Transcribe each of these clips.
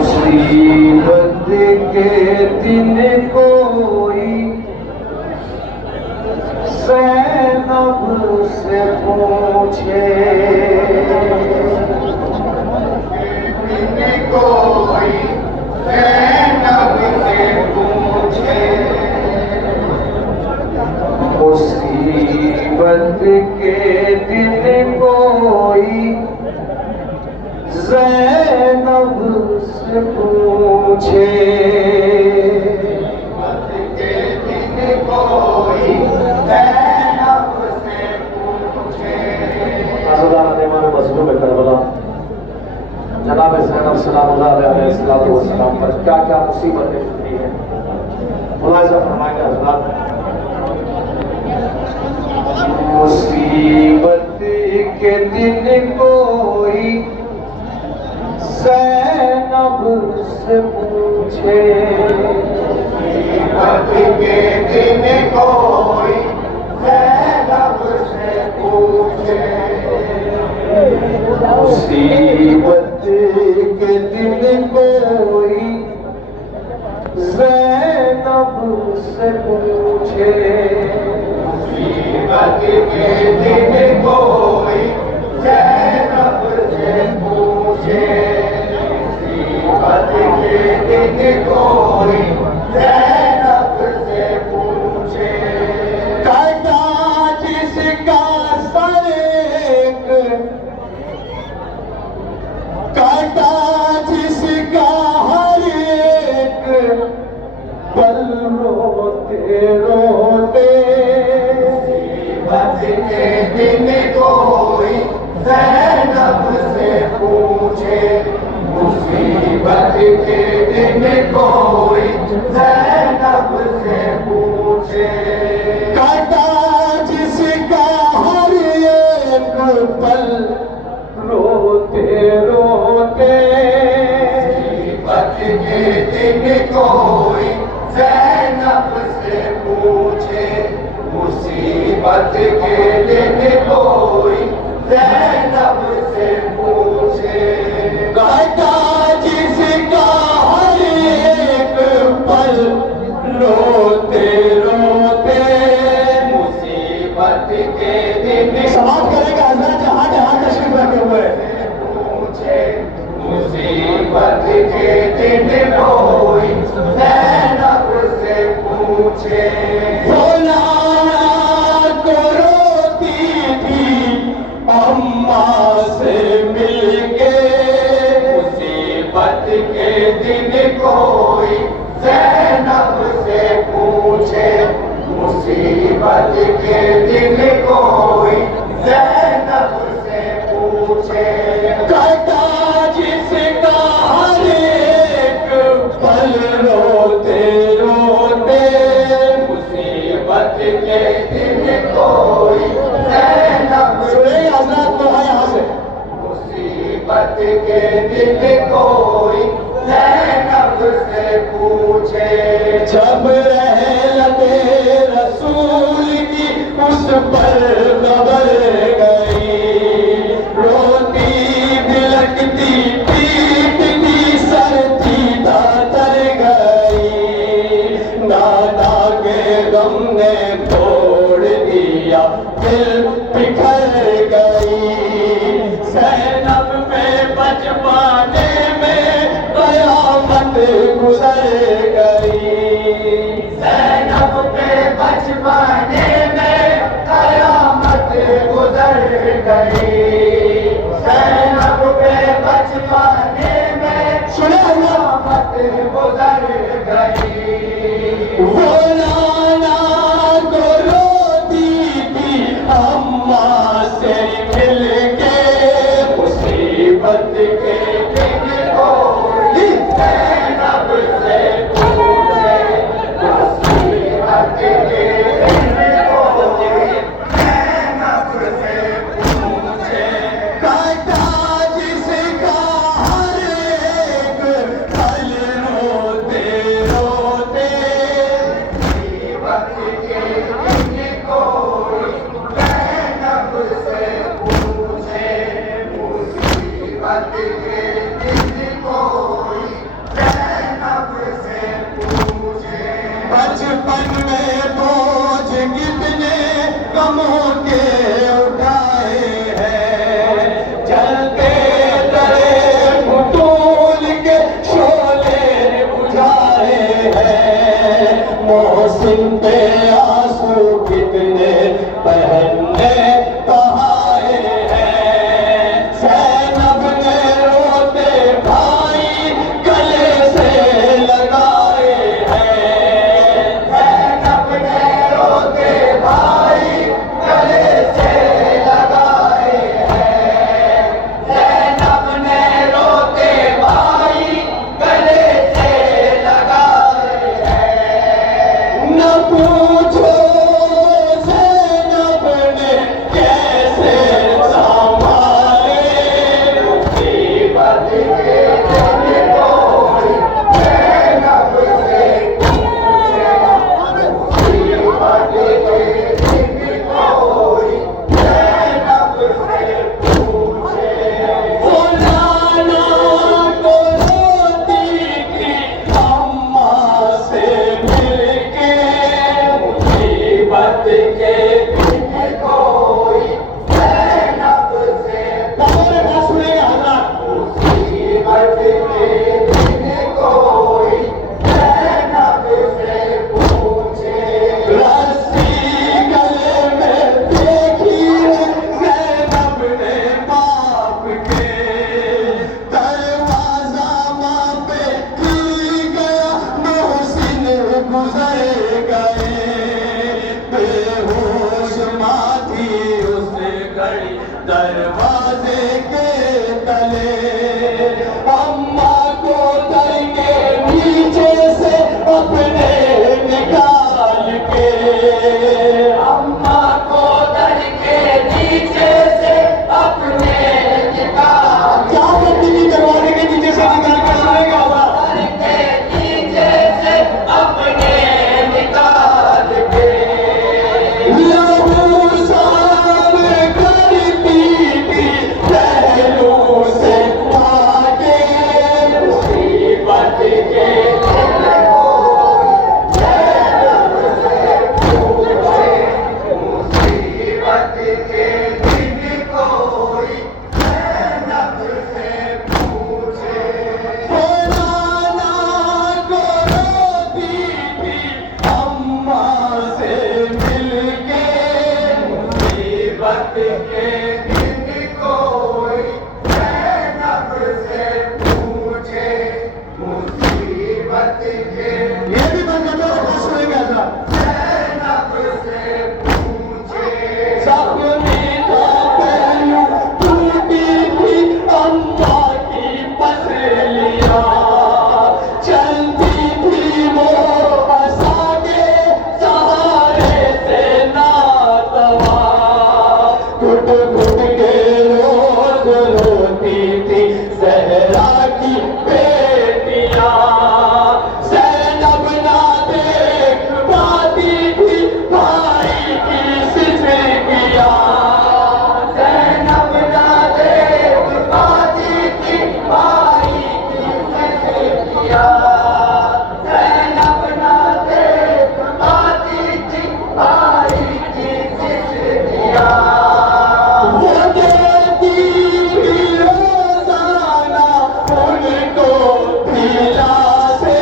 मुसीबत के दिन कोई ज़ैनब से पूछे, दिन कोई ज़ैनब से पूछे, मुसीबत के दिन कोई ज़ैनब से पूछे, के दिन कोई ज़ैनब से पूछे। मज़लूम करबला जनाब ज़ैनब सलामुल्लाह अलैहिस्सलाम पर क्या क्या मुसीबतें गुजरी हैं, मुलाहिज़ा फरमाएंगे हज़रात। मुसीबत के दिन कोई ज़ैनब से पूछे, मुसीबत के दिन कोई ज़ैनब से पूछे, मुसीबत के दिन कोई ज़ैनब से पूछे, मुसीबत के दिन कोई ज़ैनब से पूछे, मुसीबत के दिन कोई ज़ैनब से पूछे। काटा जिसका सर एक, काटा जिसका हर एक पल रोते रोते, मुसीबत के दिन कोई ज़ैनब से पूछे, मुसीबत के दिन कोई ज़ैनब से पूछे। काटा जिसका हर एक पल रोते रोते, मुसीबत के दिन कोई ज़ैनब से पूछे, मुसीबत के दिन कोई ज़ैनब से पूछे। काटा जिसका हर एक पल रोते रोते, मुसीबत के दिन समाप्त करेगा हज़रत जहाँ जहाँ तशरीफ रखे हुए पूछे, मुसीबत के दिन कोई ज़ैनब से पूछे। अम्मा से मिलके, मुसीबत के दिन कोई ज़ैनब से पूछे, मुसीबत के दिन कोई ज़ैनब से पूछे। काटा जिसका हर एक पल रोते रोते, मुसीबत के दिन कोई ज़ैनब से, मुसीबत के दिन कोई ज़ैनब से पूछे। जब रहलते रसूल की उस पर नज़र गई, रोती बिलखती पीटती सर सीधा तर गई, नाना के गम ने तोड़ दिया दिल बिखर गई, ज़ैनब पे बचपने में क़यामत गुज़र गई, ज़ैनब पे बचपने में क़यामत गुज़र गई, ज़ैनब पे बचपने में क़यामत गुज़र गई। वो नाना को रोती थी अम्मा से मिलके, मुसीबत के दिन कोई ज़ैनब से पूछे, मुसीबत के दिन कोई ज़ैनब से पूछे। काटा जिसका हर एक पल रोते रोते, के उठाए हैं, जलते तले फुटूल के शोले बुझाए हैं। मोहसिन पे आंसू कितने बहन ने बहाए हैं। ज़ैनब ने रोते भाई गले से लगाए हैं। ज़ैनब ने रोते भाई गले से लगाए हैं। ज़ैनब ने रोते भाई गले से लगाए हैं। न पूछो ज़ैनब ने कैसे संभाले मुसीबत के दिन कोई ज़ैनब से पूछे। मुसीबत के दिन कोई ज़ैनब से पूछे। वो नाना को रोती थी अम्मा से मिलके। मुसीबत के दिन कोई ज़ैनब से सुनेगा हज़रात। मुसीबत के दिन कोई ज़ैनब से पूछे। रस्सी गले में देखी ज़ैनब ने बाप के। दरवाजा माँ पे खुल गया, मोहसिन गुजर गए। बेहोश माँ थी उस घड़ी दरवाजे के तले। अम्मा को दर के नीचे से अपने निकाल के। अम्मा को दर के नीचे से अपने निकाल। क्या करती थी दरवाजे के नीचे से निकाल के? सुनेगा दर के नीचे से अपने निकाल के। लहू साफ करती थी पहलू से आगे। मुसीबत के दिन कोई ज़ैनब से पूछे। मुसीबत के दिन कोई ज़ैनब से पूछे। वो नाना को रोती थी अम्मा से मिलके। मुसीबत के दिन कोई ज़ैनब से पूछे। मुसीबत के ये भी बंद कर दो, सुनेगा जरा। ज़ैनब से पूछे। सपने का पहलू टूटी थी अम्मा की पसलियाँ। चलती थी वो हंसा के सहारे से नातवा। घुट घुट के रोज रोती थी ज़हरा की बेटियाँ। ज़ैनब ना देख पाती थी भाई की सिजकियाँ। ज़ैनब ना देख पाती थी भाई की सिजकियाँ। ज़ैनब ना देख पाती थी भाई की सिजकियाँ। वो देती थी रोज़ाना उनको दिलासे।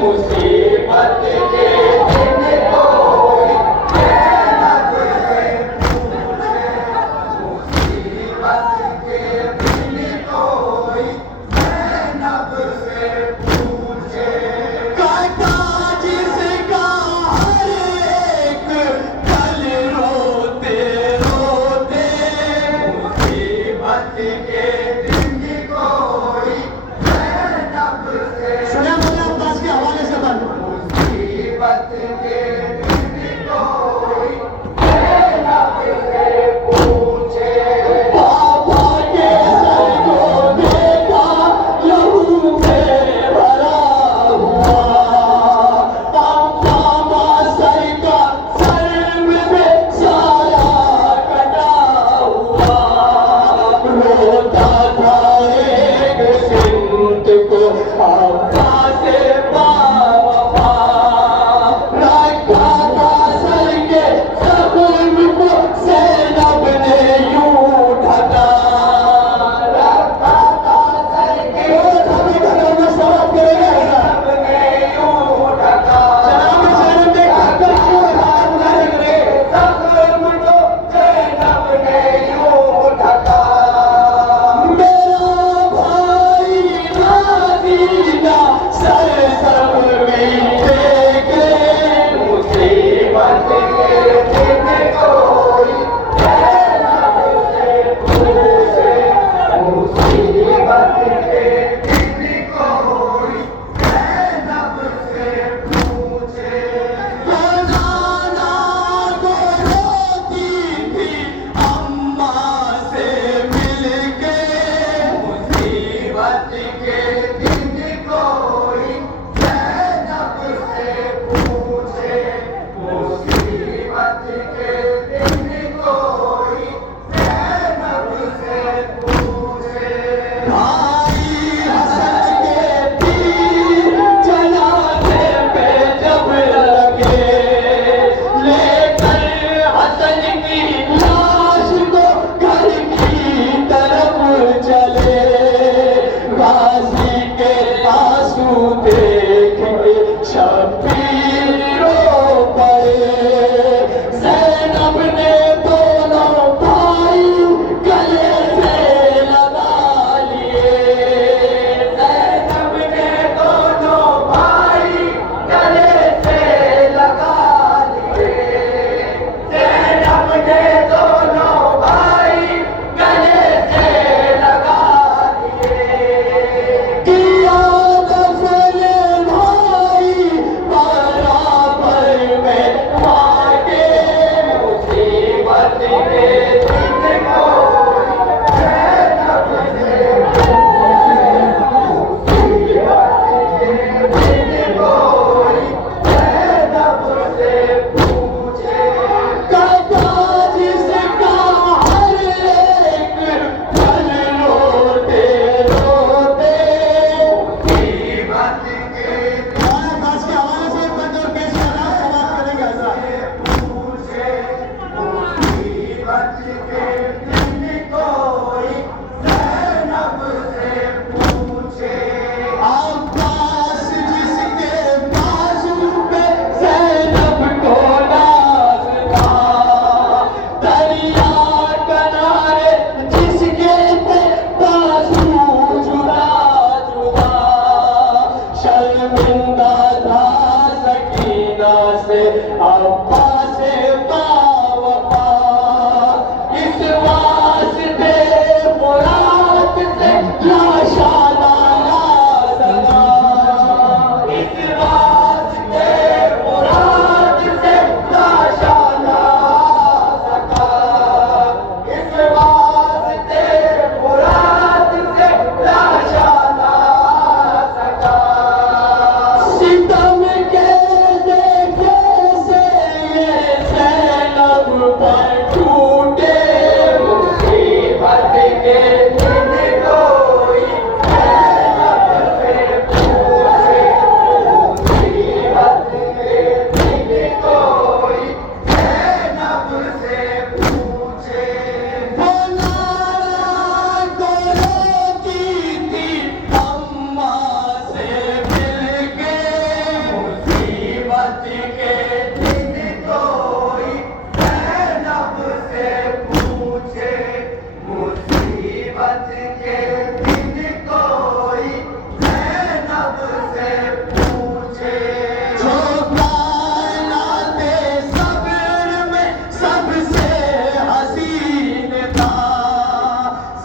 मुसीबत के दिन कोई ज़ैनब से पूछे। मुसीबत के दिन कोई ज़ैनब से पूछे। काका जिसका हर एक पल रोते रोते। मुसीबत के दिन कोई ज़ैनब से। सुना मैंने अब्बास के हवाले से बंद। मुसीबत के दिन कोई ज़ैनब से पूछे। पापा के सर को देखा लहू से भरा हुआ। अम्मा सर का सर में सारा कटा हुआ। रोता था एक सिंत को अब्बा से बाबा। रखा था सर के ज़ख्म को अब्बास बावफा इस वास्ते मुराद से लाशा लाला सला इस वास्ते मुराद से लाशा ला सका इस वास्ते मुराद से लाशा ला सका सितम के देखे से ये ज़ैनब पर टूटे मुसीबत के दिन कोई ज़ैनब से पूछे मुसीबत के दिन कोई ज़ैनब से पूछे वो नारा की थी अम्मा से मिलके मुसीबत के दिन कोई ज़ैनब से पूछे मुसीबत के दिन कोई ज़ैनब से पूछे जो कायनात सब्र में सबसे हसीन था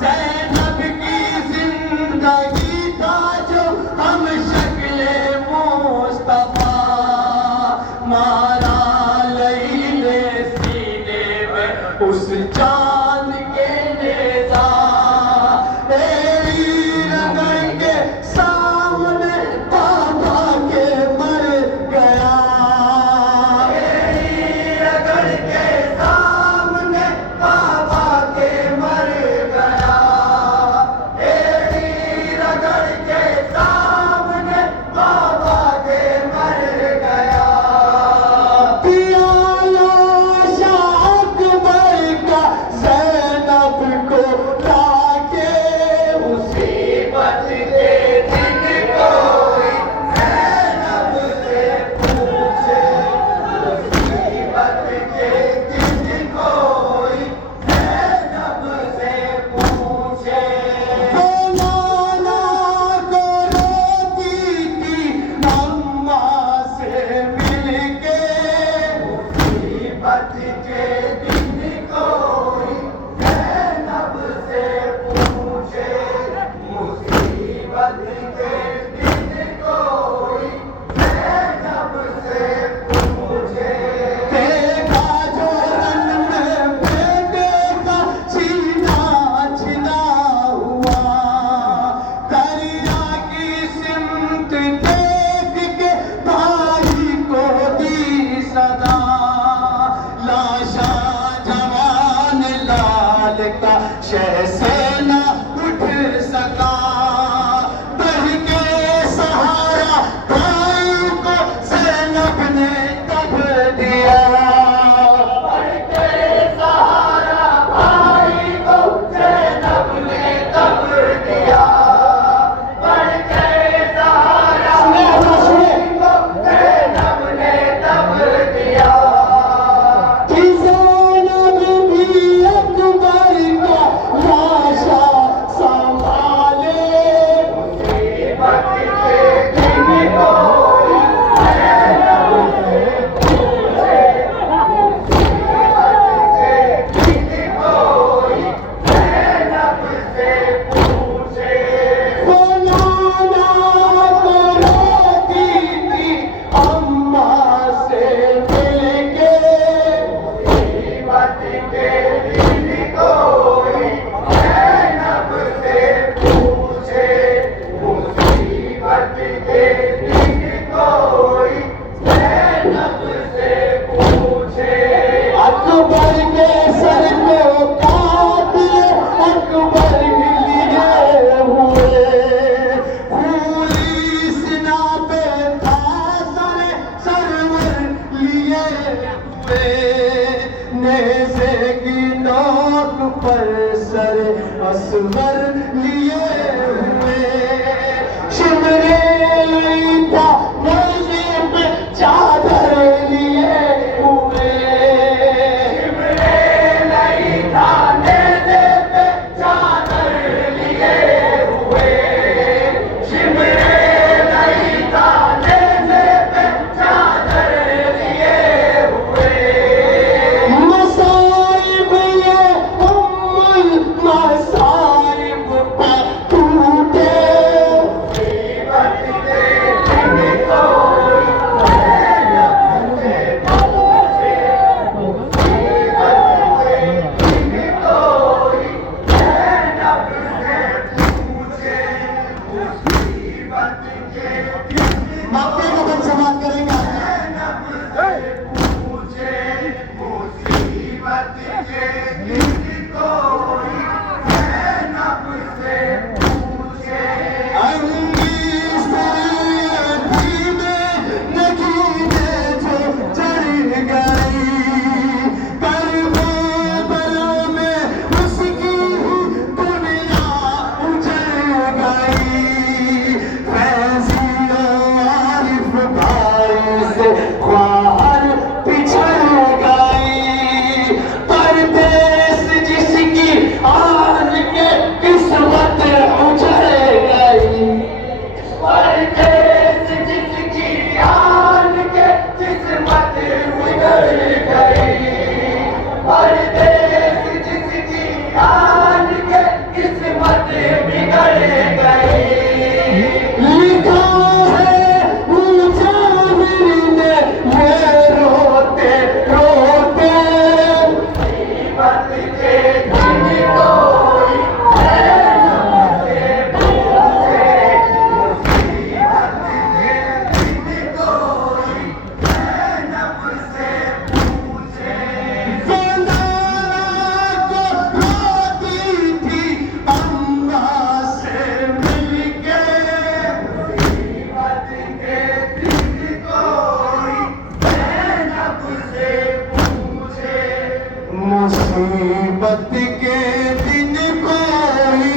ज़ैनब की जिंदगी था जो हम शक्ले मुस्तफा मारा लईले सीने में उस चांद के नेज़ा तेरी रगड़ के सामने बाबा के मर गया तेरी रगड़ के सामने बाबा के मर गया तेरी रगड़ के सामने बाबा के मर गया पियाला शाह अकबर का ज़ैनब को लाके मुसीबत के दिन कोई ज़ैनब से पूछे मुसीबत के दिन कोई ज़ैनब से पूछे वो नाना को रोती थी अम्मा से मिलके मुसीबत के दिन कोई ज़ैनब से पूछे मुसीबत के दिन कोई ज़ैनब से पूछे देखा जो रन में बेटे का छीना छिना हुआ दरिया की सिमत देख के भाई को दी सदा लाशा जवान लाल का शह से ना उठ सका बह के सहारा भाई को ज़ैनब ने तब दिया बढ़ के सहारा भाई को ज़ैनब ने तब दिया बढ़ के सहारा भाई को ज़ैनब ने तब दिया कि ज़ैनब भी अकबर का लाशा संभाले मुसीबत के दिन कोई ज़ैनब से पूछे मुसीबत के दिन कोई ज़ैनब से पूछे वो नाना को रोती थी अम्मा से मिलके मुसीबत के दिन कोई ज़ैनब से पूछे मुसीबत के दिन कोई ज़ैनब से पूछे अकबर के सर को काट ले अकबर लिए हुए फूली सिना पे था सरे सरवर लिए हुए नेज़े की नोक पर सरे असगर लिए हुए शिमरे था मोजे पे चादर लिए हुए शिमरे नहीं था नेज़े पे चादर लिए हुए शिमरे नहीं था नेज़े पे चादर लिए मापे कदम समाप्त करेंगे मुसीबत के दिन कोई